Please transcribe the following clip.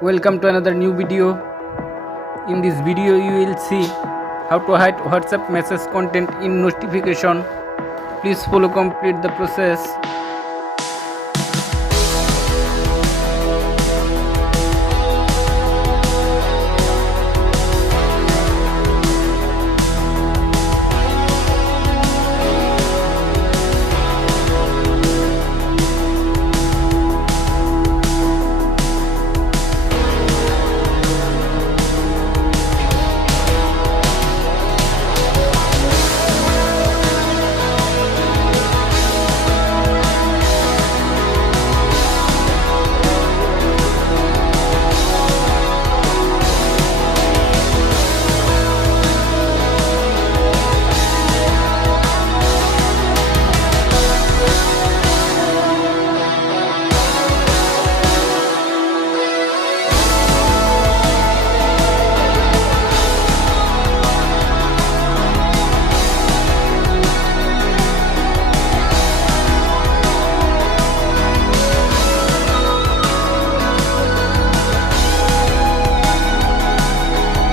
Welcome to another new video. In this video you will see how to hide WhatsApp message content in notification. Please follow complete the process.